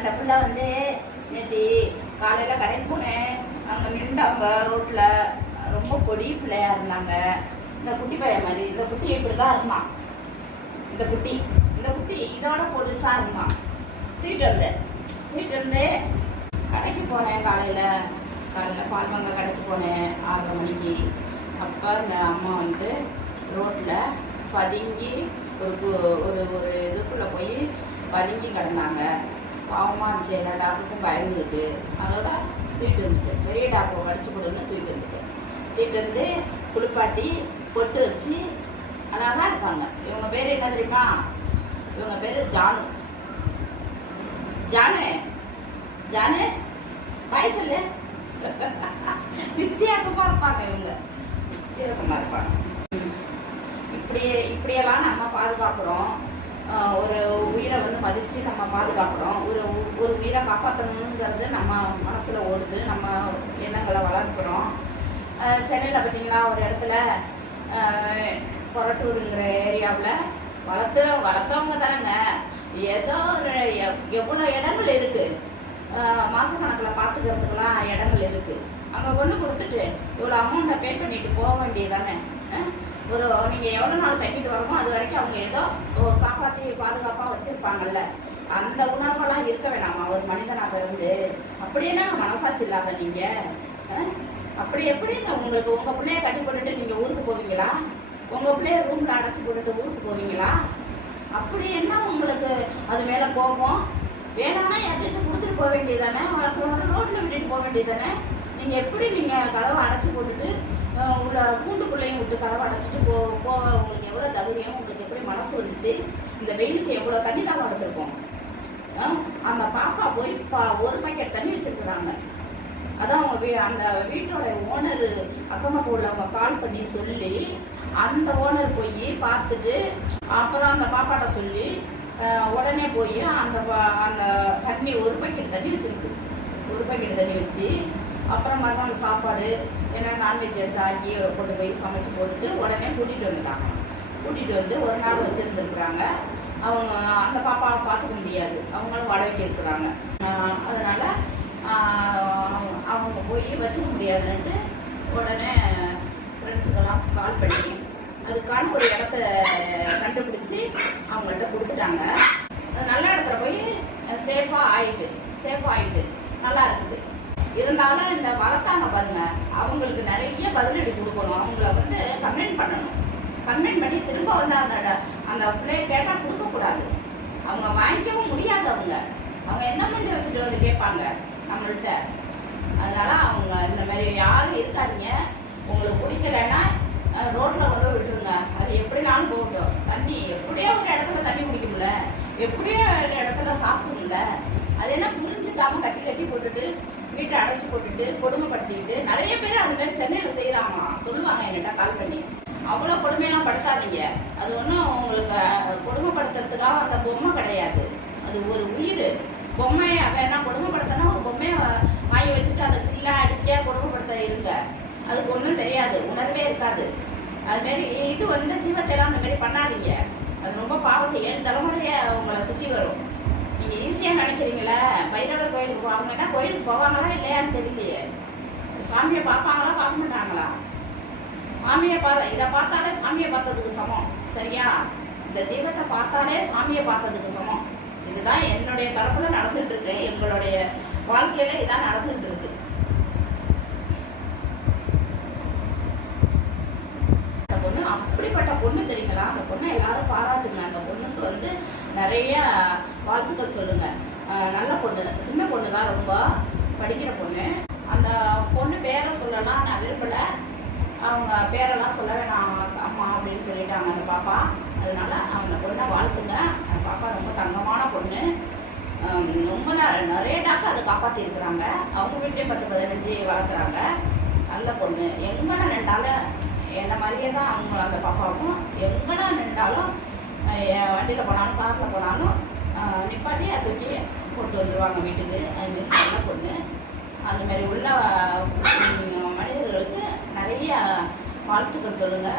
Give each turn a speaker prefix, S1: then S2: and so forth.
S1: அந்த பிள்ளை வந்து நேற்று காலையில் கடைக்கு போனேன். அங்கே நின்றாங்க ரோட்டில் ரொம்ப பொடி பிள்ளையா இருந்தாங்க. இந்த குட்டி பையன் மாதிரி இந்த குட்டி இப்படி தான் இருந்தான். இந்த குட்டி இந்த குட்டி இதோட பொடுசா இருந்தான். தூக்கிட்டு வந்தேன். தூக்கிட்டு வந்து கடைக்கு போனேன் காலையில். காலையில் பால் வாங்க கடைக்கு போனேன் ஆறரை மணிக்கு. அப்போ இந்த அம்மா வந்து ரோட்டில் பதுங்கி ஒரு ஒரு ஒரு இதுக்குள்ளே போய் பதுங்கி கிடந்தாங்க. பாவமாக இருந்துச்சு எல்லா டாக்டருக்கும் பயம் அதோட தூக்கிட்டு வந்துட்டேன். பெரிய டாக்டர் கடிச்சு கொடுன்னு தூக்கிட்டு வந்துட்டேன். தூக்கிட்டு வந்து குளிப்பாட்டி பொட்டு வச்சு அழகாக இருப்பாங்க. இவங்க பேர் என்ன தெரியுமா? இவங்க பேர் ஜானு. ஜானு ஜானு வயசுல வித்தியாசமாக வித்தியாசமா இருப்பாங்க இவங்க. வித்தியாசமா இருப்பாங்க. இப்படி இப்படியெல்லாம் நம்ம பாதுகாக்கிறோம். ஒரு உயிரை வந்து மதித்து நம்ம பாதுகாக்கிறோம். ஒரு ஒரு உயிரை காப்பாற்றணுங்கிறது நம்ம மனசில் ஓடுது. நம்ம எண்ணங்களை வளர்க்குறோம். சென்னையில் பார்த்தீங்களா ஒரு இடத்துல கொரட்டூருங்கிற ஏரியாவில் வளர்த்துற வளர்த்தவங்க தானேங்க. ஏதோ ஒரு எவ்வளோ இடங்கள் இருக்குது மாதக்கணக்கில் பார்த்துக்கிறதுக்கெல்லாம் இடங்கள் இருக்குது அங்கே கொண்டு கொடுத்துட்டு இவ்வளோ அமௌண்ட்டை பே பண்ணிட்டு போக வேண்டியதானே ஒரு நீங்கள் எவ்வளோ நாள் தங்கிட்டு வரமோ அது வரைக்கும் அவங்க ஏதோ ஒரு காப்பாற்றி பாதுகாப்பாக வச்சுருப்பாங்கல்ல. அந்த உணர்வெல்லாம் இருக்க வேணாமா? ஒரு மனிதனாக இருந்து அப்படின்னா மனசாட்சி இல்லாத நீங்கள் அப்படி எப்படிங்க உங்களுக்கு உங்கள் பிள்ளைய கட்டி போட்டுட்டு நீங்கள் ஊருக்கு போவீங்களா? உங்கள் பிள்ளைய ரூமில் அடைச்சி போட்டுட்டு ஊருக்கு போவீங்களா? அப்படி என்ன உங்களுக்கு அது மேலே கோபம்? வேணாம்னா யார்கிட்டச்சும் கொடுத்துட்டு போக வேண்டியதானே வளர்க்குறவங்க ரோட்டில் விட்டுட்டு போக வேண்டியதானே நீங்கள் எப்படி நீங்கள் கதவை அடைச்சி போட்டுட்டு உள்ள கூண்டுக்குள்ளேயும் விட்டு கரவை அடைச்சிட்டு போ போக உங்களுக்கு எவ்வளோ தகுதியும் உங்களுக்கு எப்படி மனசு வந்துச்சு? இந்த வெயிலுக்கு எவ்வளோ தண்ணி தான் வளர்த்துருக்கோம் அந்த பாப்பா போய் பா ஒரு பாக்கெட் தண்ணி வச்சிருக்கிறாங்க. அதான் அவங்க வீ அந்த வீட்டோட ஓனர் அக்கம் பக்கம் உள்ளவங்க கால் பண்ணி சொல்லி அந்த ஓனர் போய் பார்த்துட்டு அப்புறம் அந்த பாப்பாட்ட சொல்லி உடனே போய் அந்த அந்த தண்ணி ஒரு பாக்கெட் தண்ணி வச்சிருக்கு. ஒரு பாக்கெட் தண்ணி வச்சு அப்புறம் மறுநாள் சாப்பாடு ஏன்னா நான்வெஜ் எடுத்து ஆக்கி கொண்டு போய் சமைச்சு போட்டுட்டு உடனே கூட்டிகிட்டு வந்துட்டாங்க. கூட்டிகிட்டு வந்து ஒரு நாள் வச்சுருந்துருக்குறாங்க. அவங்க அந்த பாப்பாவை பார்த்துக்க முடியாது. அவங்களும் வாடகைக்கு இருக்கிறாங்க. அதனால் அவங்க போய் வச்சுக்க முடியாதுன்ட்டு உடனே ஃப்ரெண்ட்ஸுக்கெல்லாம் கால் பண்ணி அதுக்கான ஒரு இடத்த கண்டுபிடிச்சி அவங்கள்ட்ட கொடுத்துட்டாங்க. அது நல்ல இடத்துல போய் சேஃபாக ஆயிட்டு சேஃபாக ஆயிட்டு நல்லா இருக்குது. இருந்தாலும் இந்த வளர்த்தாங்க பாருங்க அவங்களுக்கு நிறைய பதிலடி கொடுக்கணும். அவங்கள வந்து கம்ப்ளைண்ட் பண்ணணும். கம்ப்ளைண்ட் பண்ணி திரும்ப வந்து அந்த அந்த பிள்ளைய கேட்டால் கொடுக்கக்கூடாது. அவங்க வாங்கிக்கவும் முடியாது அவங்க. அவங்க என்ன மஞ்சள் வச்சுட்டு வந்து கேட்பாங்க நம்மள்ட்ட? அதனால அவங்க இந்த மாதிரி யாரும் இருக்காதீங்க. உங்களுக்கு பிடிக்கலன்னா ரோட்ல கொண்டு விட்டுருங்க. அது எப்படினாலும் போகட்டும். தண்ணி எப்படியோ ஒரு இடத்துல தண்ணி குடிக்கும்ல. எப்படியோ ஒரு இடத்துல சாப்பிடும்ல. அது என்ன புரிஞ்சுக்காம கட்டி கட்டி போட்டுட்டு வீட்டை அடைச்சு போட்டுட்டு கொடுமைப்படுத்திக்கிட்டு நிறைய பேர் அது மாதிரி சென்னையில் செய்கிறாமா சொல்லுவாங்க என்கிட்ட கால் பண்ணி. அவ்வளோ கொடுமையெல்லாம் படுத்தாதீங்க. அது ஒன்றும் உங்களுக்கு கொடுமைப்படுத்துறதுக்காக அந்த பொம்மை கிடையாது. அது ஒரு உயிர். பொம்மையை வேணா கொடுமைப்படுத்தினா ஒரு பொம்மையை வாங்கி வச்சுட்டு அதை கில்ல அடிக்க கொடுமைப்படுத்த இருங்க அதுக்கு ஒன்றும் தெரியாது. உணர்வே இருக்காது. அது மாதிரி இது வந்து ஜீவத்தையெல்லாம் அந்த மாதிரி பண்ணாதீங்க. அது ரொம்ப பாவத்தை ஏழு தலைமுறையே உங்களை சுற்றி வரும். நீங்க ஈஸியா நினைக்கிறீங்களே? பைரவர் கோயிலுக்கு போவாங்கன்னா கோயிலுக்கு போவாங்களா இல்லையான்னு தெரியலையே. சாமியை பார்ப்பாங்களா பார்க்க மாட்டாங்களா? சாமியை பார்த்த இதை பார்த்தாலே சாமியை பார்த்ததுக்கு சமம். சரியா? இந்த ஜீவத்தை பார்த்தாலே சாமியை பார்த்ததுக்கு சமம். இதுதான் என்னுடைய தரப்புல நடந்துட்டு இருக்கு எங்களுடைய வாழ்க்கையில இதான் நடந்துட்டு இருக்கு அந்த பொண்ணு அப்படிப்பட்ட பொண்ணு தெரியுங்களா? அந்த பொண்ணை எல்லாரும் பாராட்டுங்க. அந்த பொண்ணுக்கு வந்து நிறைய வாழ்த்துக்கள் சொல்லுங்க. நல்ல பொண்ணு. சின்ன பொண்ணு தான் ரொம்ப. படிக்கிற பொண்ணு. அந்த பொண்ணு பேரை சொல்லலாம் நான் விரும்பல. அவங்க பேரெல்லாம் சொல்ல வேணாம் அம்மா அப்படின்னு சொல்லிட்டாங்க அந்த பாப்பா. அதனால அந்த பொண்ணை வாழ்த்துங்க. அந்த பாப்பா ரொம்ப தங்கமான பொண்ணு. ரொம்ப நிறைய டாக்டர் அதை காப்பாற்றி இருக்கிறாங்க அவங்க வீட்டிலே பத்து பதினஞ்சு வளர்க்குறாங்க. நல்ல பொண்ணு. எங்கன நின்றாலும் என்ன மாதிரியே தான் அவங்க அந்த பாப்பாவுக்கும் எங்கன நின்றாலும் என் வண்டியில் போனாலும் காரில் போனாலும் நிப்பாட்டி அதை தூக்கி போட்டு வந்துடுவாங்க வீட்டுக்கு. அது நல்ல பொண்ணு. அந்த மாதிரி உள்ள மனிதர்களுக்கு நிறைய வாழ்த்துக்கள் சொல்லுங்கள்